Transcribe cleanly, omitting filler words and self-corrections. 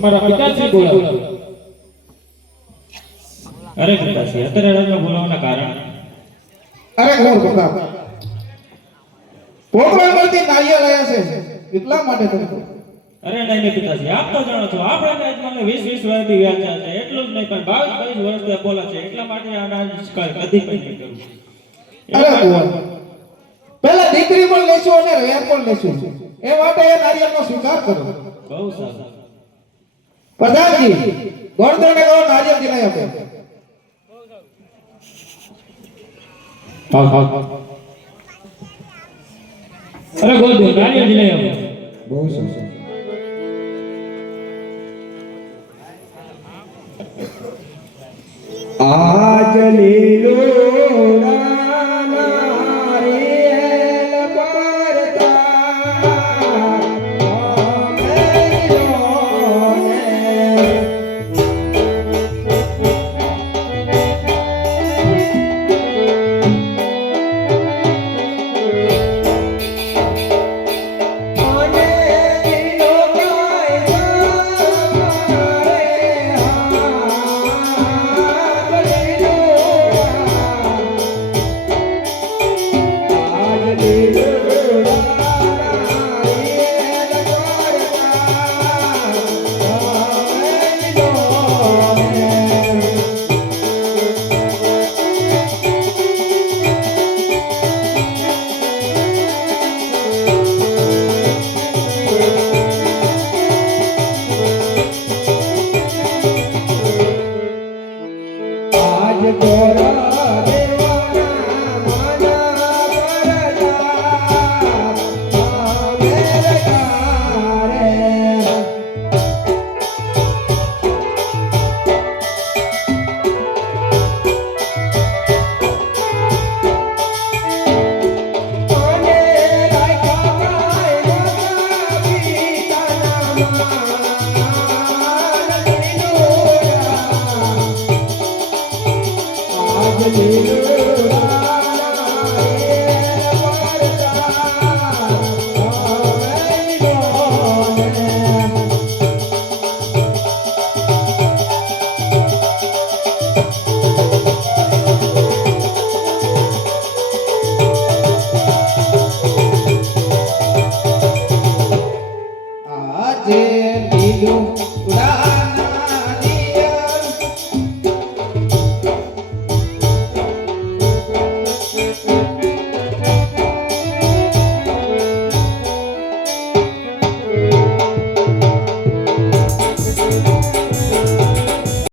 તમારા પિતાશ્રી બોલાવો. અરે પિતાશ્રી અત્યારે રત્ન બોલાવવાના કારણ? અરે કોણ પ્રતાપ પોકરણ કરતી નાળિયેર લાયા છે એટલા માટે તમે. અરે નહીં પિતાશ્રી, આપ તો જાણો છો આપણા મને 20 વર્ષથી વ્યાખ્યા છે, એટલું જ નહીં પણ 22 વર્ષથી બોલા છે, એટલા માટે આના કદી પણ નહીં કરું. અરે કુંવર, પહેલા દીકરી પણ લેશું અને રેર પણ લેશું, એ માટે એ નાળિયેરનો સ્વીકાર કરો. બહુ સારું. પ્રધાનજી ગોરધને કહો નાળિયેર દિલાઈ આપે. અરે ગોરધન નાળિયેર દિલાઈ આપે. બહુ સરસ. આજ લીલો